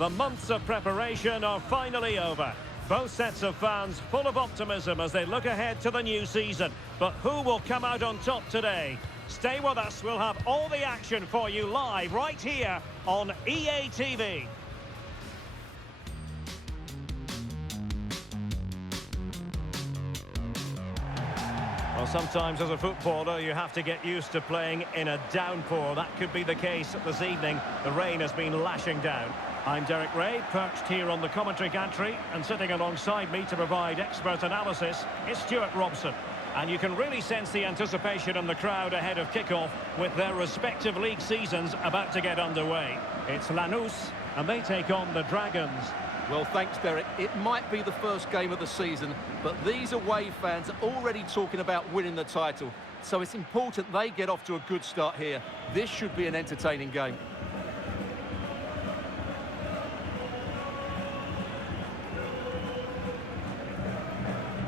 The months of preparation are finally over. Both sets of fans full of optimism as they look ahead to the new season. But who will come out on top today? Stay with us, we'll have all the action for you live right here on EA TV. Well, sometimes as a footballer you have to get used to playing in a downpour. That could be the case this evening. The rain has been lashing down. I'm Derek Ray, perched here on the commentary gantry, and sitting alongside me to provide expert analysis is Stuart Robson. And you can really sense the anticipation in the crowd ahead of kickoff with their respective league seasons about to get underway. It's Lanús, and they take on the Dragons. Well, thanks, Derek. It might be the first game of the season, but these away fans are already talking about winning the title. So it's important they get off to a good start here. This should be an entertaining game.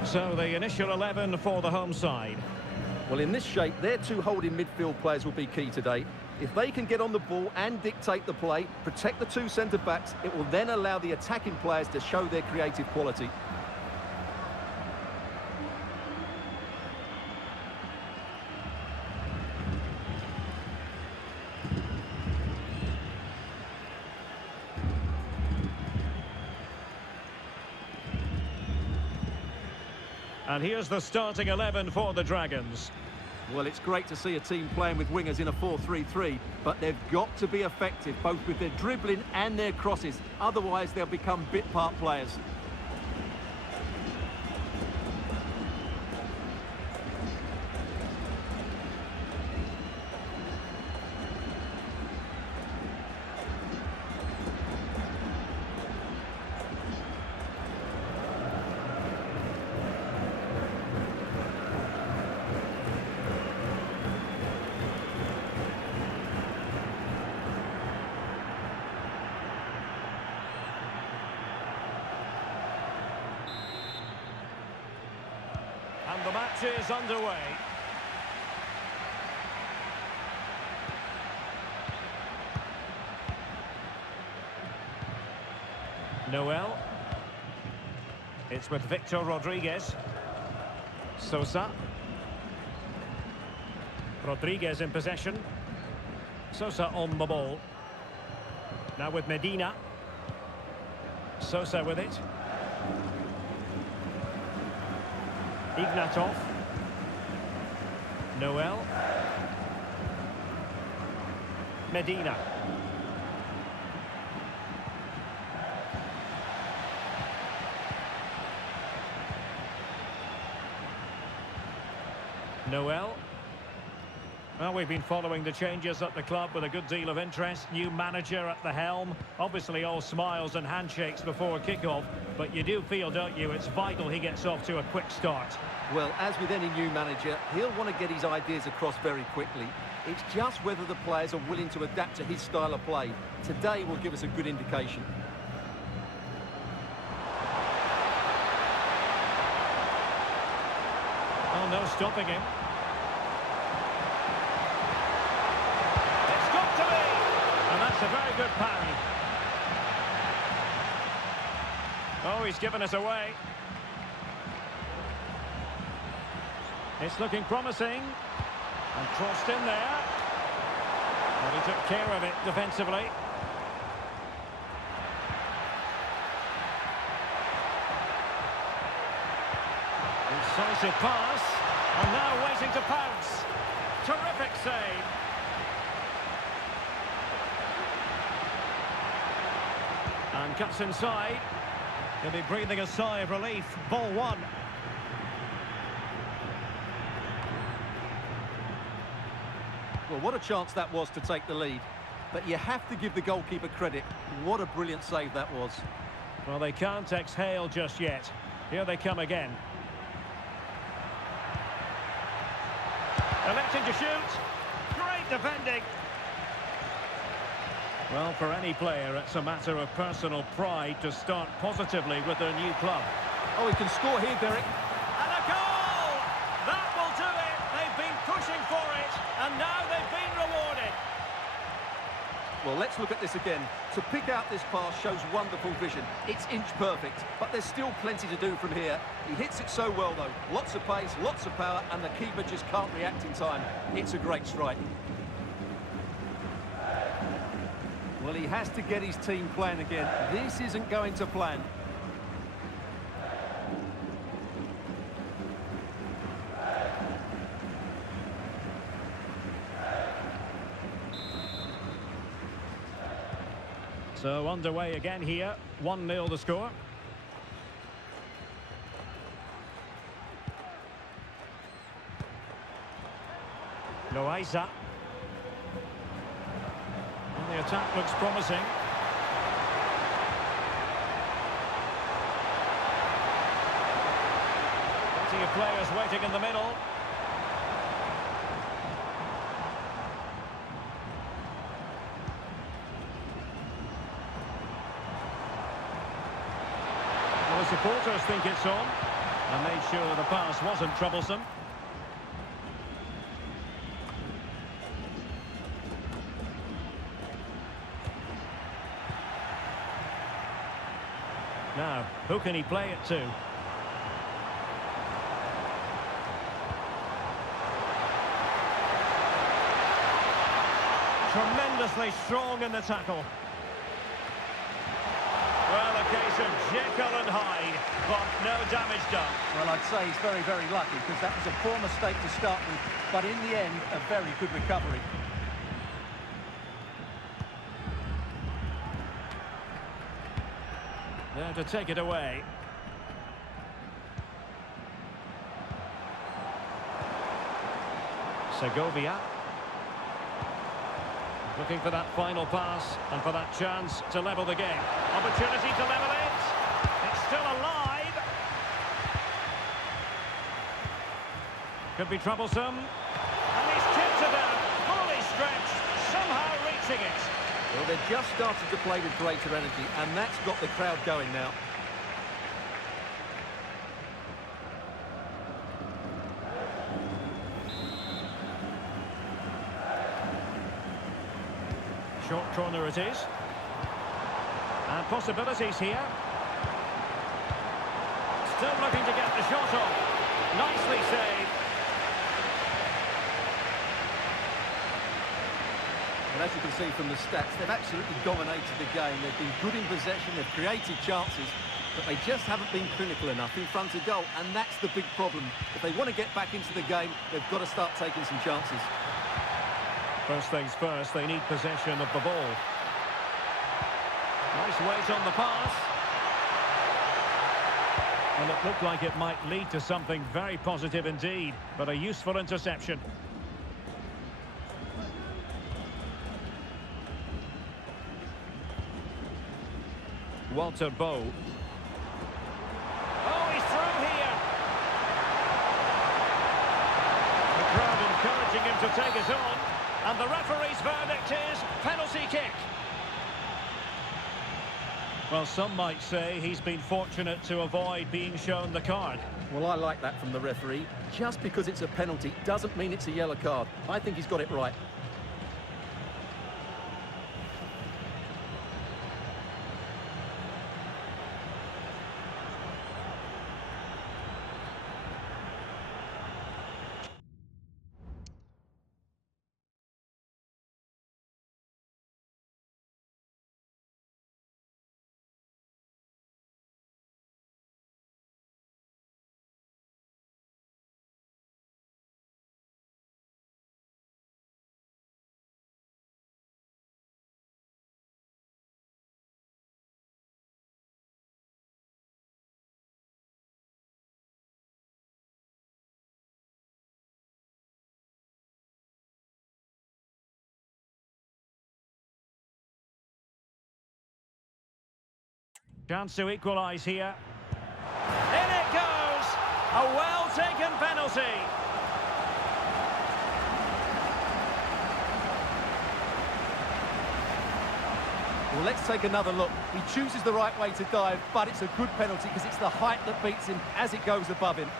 So the initial 11 for the home side. Well, in this shape, their two holding midfield players will be key today. If they can get on the ball and dictate the play, protect the two centre-backs, it will then allow the attacking players to show their creative quality. And here's the starting 11 for the Dragons. Well, it's great to see a team playing with wingers in a 4-3-3, but they've got to be effective, both with their dribbling and their crosses. Otherwise, they'll become bit-part players. And the match is underway. Noel. It's with Victor Rodriguez. Sosa. Rodriguez in possession. Sosa on the ball. Now with Medina. Sosa with it. Ignatov. Noel. Medina. Noel. Well, we've been following the changes at the club with a good deal of interest. New manager at the helm. Obviously all smiles and handshakes before kickoff. But you do feel, don't you, it's vital he gets off to a quick start. Well, as with any new manager, he'll want to get his ideas across very quickly. It's just whether the players are willing to adapt to his style of play. Today will give us a good indication. Oh, no stopping him. A very good parry. Oh, he's given us away. It's looking promising. And crossed in there. But he took care of it defensively. Incisive pass. And now waiting to pounce. Terrific save. And cuts inside. He'll be breathing a sigh of relief. Ball one. Well, what a chance that was to take the lead. But you have to give the goalkeeper credit. What a brilliant save that was. Well, they can't exhale just yet. Here they come again. Electing to shoot. Great defending. Well, for any player, it's a matter of personal pride to start positively with their new club. Oh, he can score here, Derek. And a goal! That will do it. They've been pushing for it, and now they've been rewarded. Well, let's look at this again. To pick out this pass shows wonderful vision. It's inch perfect, but there's still plenty to do from here. He hits it so well, though. Lots of pace, lots of power, and the keeper just can't react in time. It's a great strike. Well, he has to get his team playing again. This isn't going to plan. So underway again here, 1-0 the score. Loaiza. And the attack looks promising. Plenty of players waiting in the middle. The supporters think it's on and made sure the pass wasn't troublesome. Now, who can he play it to? Tremendously strong in the tackle. Well, a case of Jekyll and Hyde, but no damage done. Well, I'd say he's very, very lucky, because that was a poor mistake to start with, but in the end, a very good recovery. There to take it away. Segovia. Looking for that final pass and for that chance to level the game. Opportunity to level it. It's still alive. Could be troublesome. And he's tipped it out. Fully stretched. Somehow reaching it. Well, they've just started to play with greater energy, and that's got the crowd going now. Short corner it is. And possibilities here. Still looking to get the shot off. Nicely saved. And as you can see from the stats, they've absolutely dominated the game. They've been good in possession, they've created chances, but they just haven't been clinical enough in front of goal, and that's the big problem. If they want to get back into the game, they've got to start taking some chances. First things first, they need possession of the ball. Nice weight on the pass. And it looked like it might lead to something very positive indeed, but a useful interception. Walter Bow. Oh, he's through here. The crowd encouraging him to take it on. And the referee's verdict is penalty kick. Well, some might say he's been fortunate to avoid being shown the card. Well, I like that from the referee. Just because it's a penalty doesn't mean it's a yellow card. I think he's got it right. Chance to equalise here. In it goes! A well-taken penalty. Well, let's take another look. He chooses the right way to dive, but it's a good penalty because it's the height that beats him as it goes above him.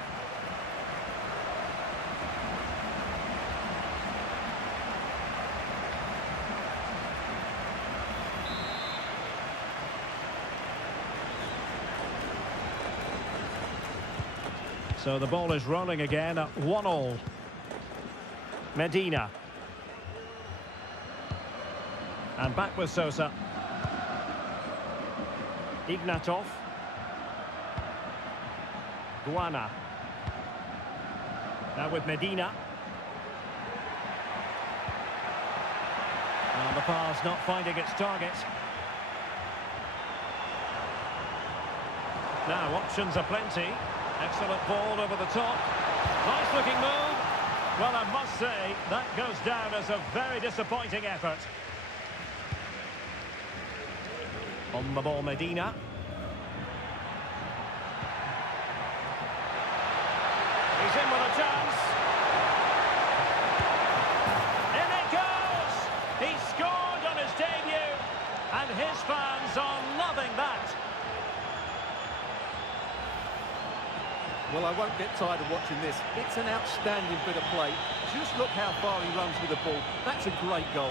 So the ball is rolling again at 1-1. Medina. And back with Sosa. Ignatov. Guana. Now with Medina. And the pass not finding its target. Now options are plenty. Excellent ball over the top. Nice looking move. Well, I must say, that goes down as a very disappointing effort. On the ball, Medina. He's in with a chance. In it goes! He scored on his debut, and his fans are loving that. Well, I won't get tired of watching this. It's an outstanding bit of play. Just look how far he runs with the ball. That's a great goal.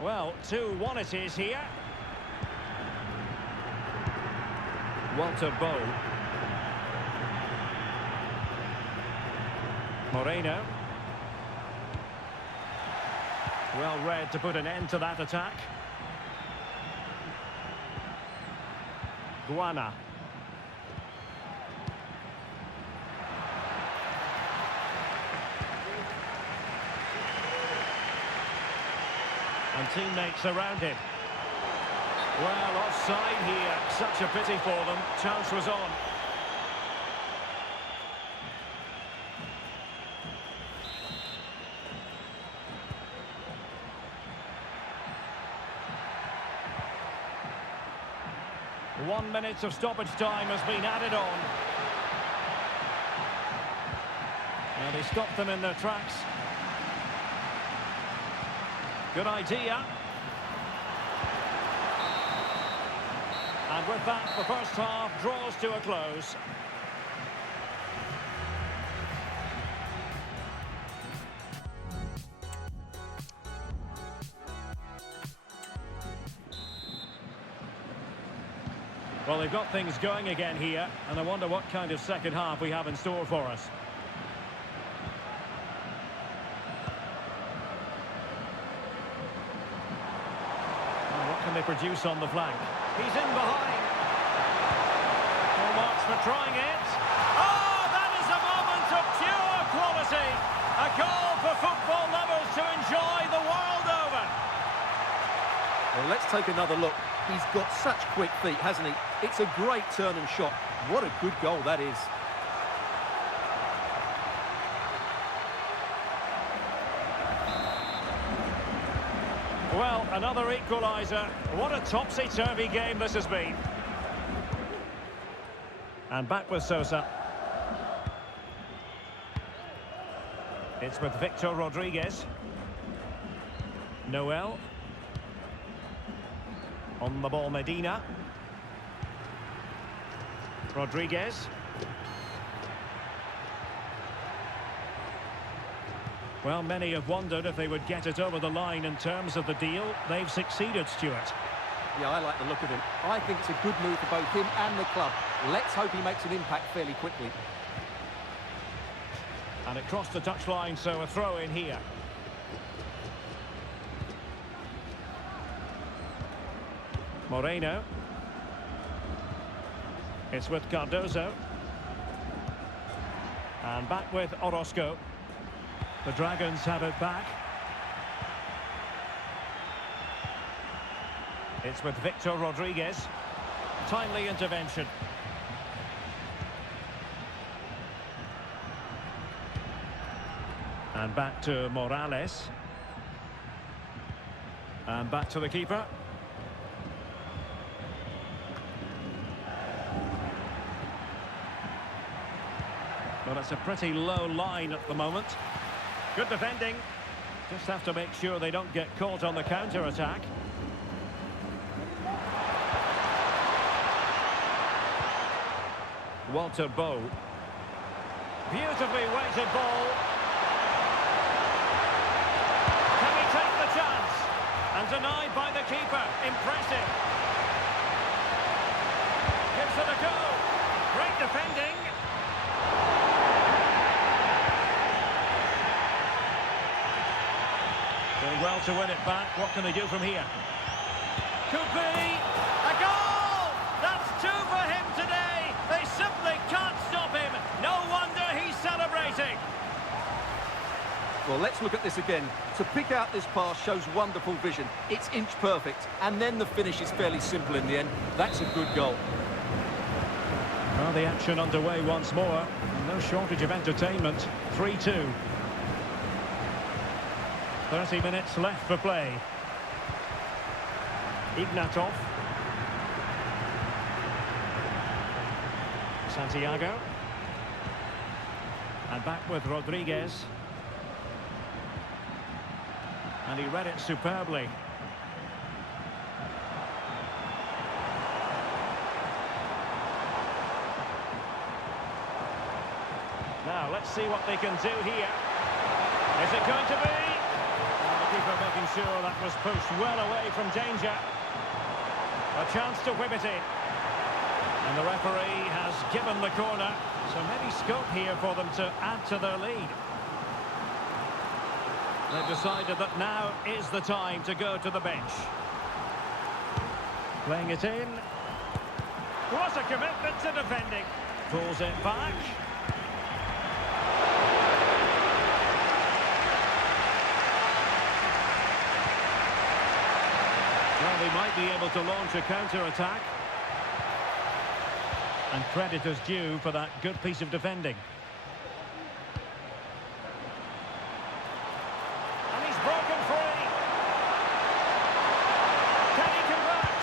Well, 2-1 it is here. Walter Bow. Moreno. Well read to put an end to that attack. Guana. And teammates around him. Well, offside here. Such a pity for them. Chance was on. One minute of stoppage time has been added on. Now they stopped them in their tracks. Good idea. And with that, the first half draws to a close. Well, they've got things going again here, and I wonder what kind of second half we have in store for us. Well, what can they produce on the flank? He's in behind. Full marks for trying it. Oh, that is a moment of pure quality. A goal for football lovers to enjoy the world over. Well, let's take another look. He's got such quick feet, hasn't he? It's a great turn and shot. What a good goal that is. Well, another equaliser. What a topsy-turvy game this has been. And back with Sosa. It's with Victor Rodriguez. Noel. On the ball, Medina. Rodriguez. Well, many have wondered if they would get it over the line in terms of the deal. They've succeeded, Stuart. Yeah, I like the look of him. I think it's a good move for both him and the club. Let's hope he makes an impact fairly quickly. And it crossed the touchline, so a throw in here. Moreno. It's with Cardozo. And back with Orozco. The Dragons have it back. It's with Victor Rodriguez. Timely intervention. And back to Morales. And back to the keeper. Well, it's a pretty low line at the moment. Good defending. Just have to make sure they don't get caught on the counter-attack. Walter Bow. Beautifully weighted ball. Can he take the chance? And denied by the keeper. Impressive. Gives it a go. Great defending. Doing well to win it back. What can they do from here? Could be a goal! That's two for him today. They simply can't stop him. No wonder he's celebrating. Well, let's look at this again. To pick out this pass shows wonderful vision. It's inch perfect, and then the finish is fairly simple in the end. That's a good goal. Well, the action underway once more. No shortage of entertainment. 3-2. 30 minutes left for play. Ignatov. Santiago. And back with Rodriguez. And he read it superbly. Now, let's see what they can do here. Is it going to be? The keeper making sure that was pushed well away from danger. A chance to whip it in. And the referee has given the corner. So maybe scope here for them to add to their lead. They've decided that now is the time to go to the bench. Playing it in. What a commitment to defending. Pulls it back. Well, they might be able to launch a counter-attack. And credit is due for that good piece of defending. And he's broken free. Can he convert?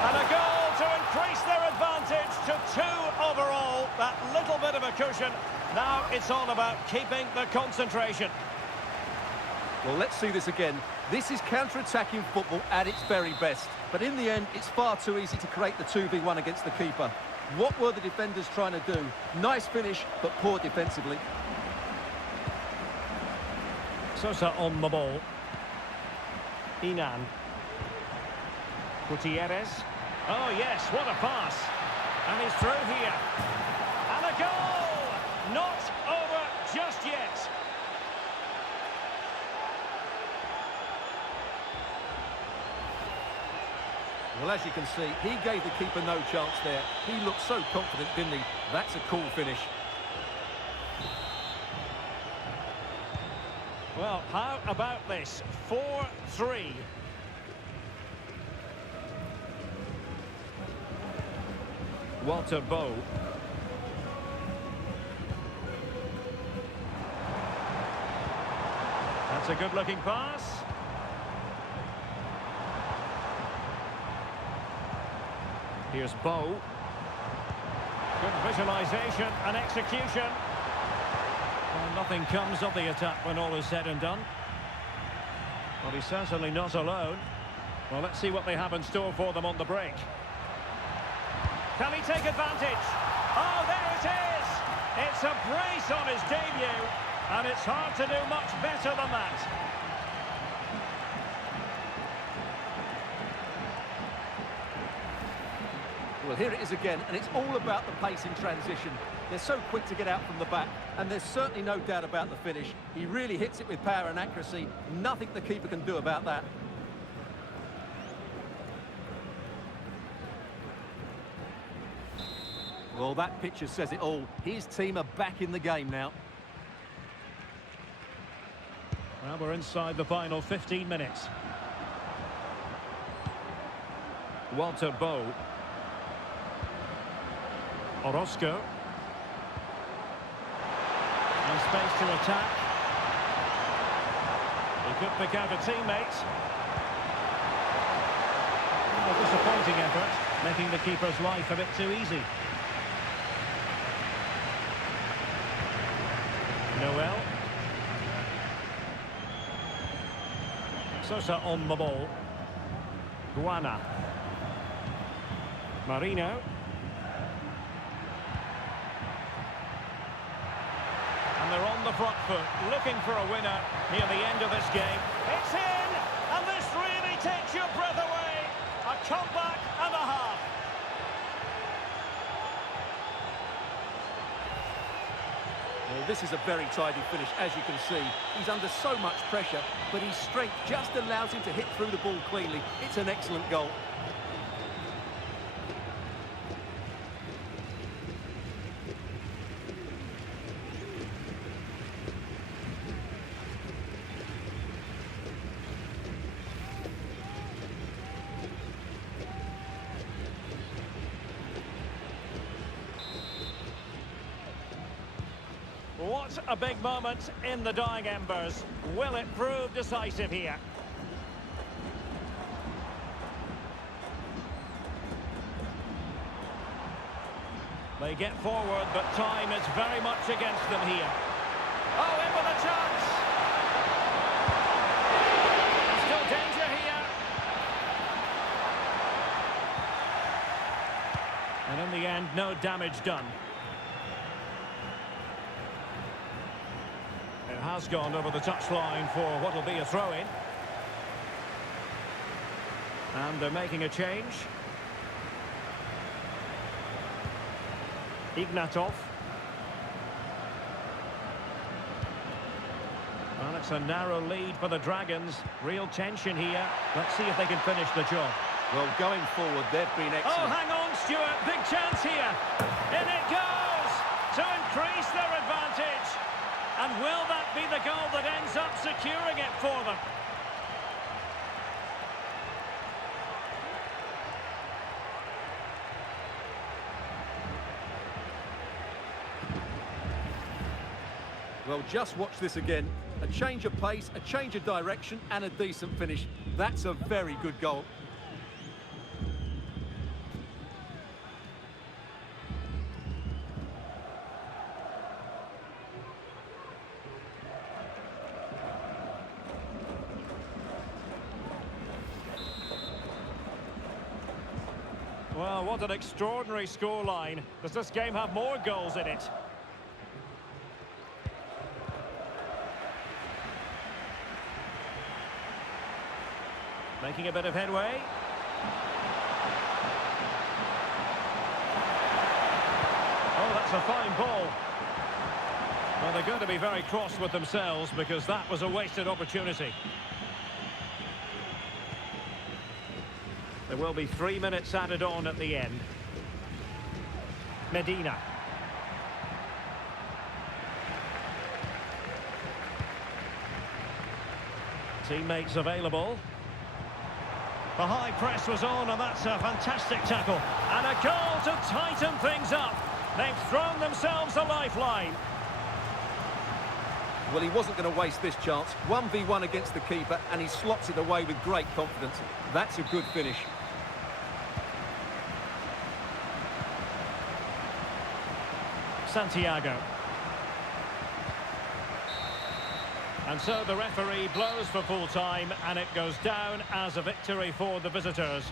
And a goal to increase their advantage to 2 overall. That little bit of a cushion. Now it's all about keeping the concentration. Well, let's see this again. This is counter-attacking football at its very best. But in the end, it's far too easy to create the 2v1 against the keeper. What were the defenders trying to do? Nice finish, but poor defensively. Sosa on the ball. Inan. Gutierrez. Oh, yes, what a pass. And he's through here. And a goal! Not over just yet. Well, as you can see, he gave the keeper no chance there. He looked so confident, didn't he? That's a cool finish. Well, how about this? 4-3. Walter Bow. That's a good-looking pass. Here's Bow. Good visualisation and execution. Well, nothing comes of the attack when all is said and done. Well, he's certainly not alone. Well, let's see what they have in store for them on the break. Can he take advantage? Oh, there it is! It's a brace on his debut, and it's hard to do much better than that. Well, here it is again, and it's all about the pace in transition. They're so quick to get out from the back, and there's certainly no doubt about the finish. He really hits it with power and accuracy. Nothing the keeper can do about that. Well, that picture says it all. His team are back in the game now. Well, we're inside the final 15 minutes. Walter Bow. Orozco. And space to attack. He could pick out a teammate. A disappointing effort, making the keeper's life a bit too easy. Noel. Sosa on the ball. Guana. Marino. front foot, looking for a winner near the end of this game. It's in, and this really takes your breath away. A comeback and a half. Well, this is a very tidy finish, as you can see. He's under so much pressure, but his strength just allows him to hit through the ball cleanly. It's an excellent goal. What a big moment in the dying embers. Will it prove decisive here? They get forward, but time is very much against them here. Oh, in with a chance! Still danger here. And in the end, no damage done. It has gone over the touchline for what will be a throw-in. And they're making a change. Ignatov. Well, it's a narrow lead for the Dragons. Real tension here. Let's see if they can finish the job. Well, going forward, they've been excellent. Oh, hang on, Stuart. Big chance here. In it goes to increase their advantage. And will that be the goal that ends up securing it for them? Well, just watch this again. A change of pace, a change of direction, and a decent finish. That's a very good goal. Well, what an extraordinary scoreline. Does this game have more goals in it? Making a bit of headway. Oh, that's a fine ball. Well, they're going to be very cross with themselves because that was a wasted opportunity. There will be 3 minutes added on at the end. Medina. Teammates available. The high press was on, and that's a fantastic tackle. And a goal to tighten things up. They've thrown themselves a lifeline. Well, he wasn't going to waste this chance. 1v1 against the keeper, and he slots it away with great confidence. That's a good finish. Santiago. And so the referee blows for full time, and it goes down as a victory for the visitors.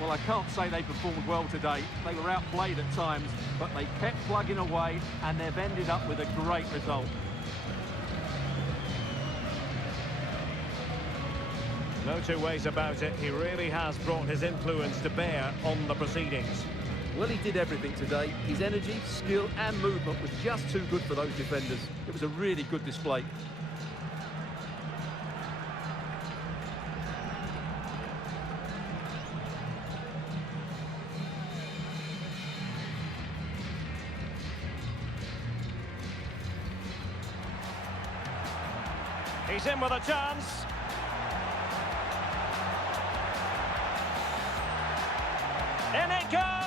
Well, I can't say they performed well today. They were outplayed at times, but they kept plugging away, and they've ended up with a great result. No two ways about it. He really has brought his influence to bear on the proceedings. Well, he did everything today. His energy, skill and movement was just too good for those defenders. It was a really good display. He's in with a chance. In it goes!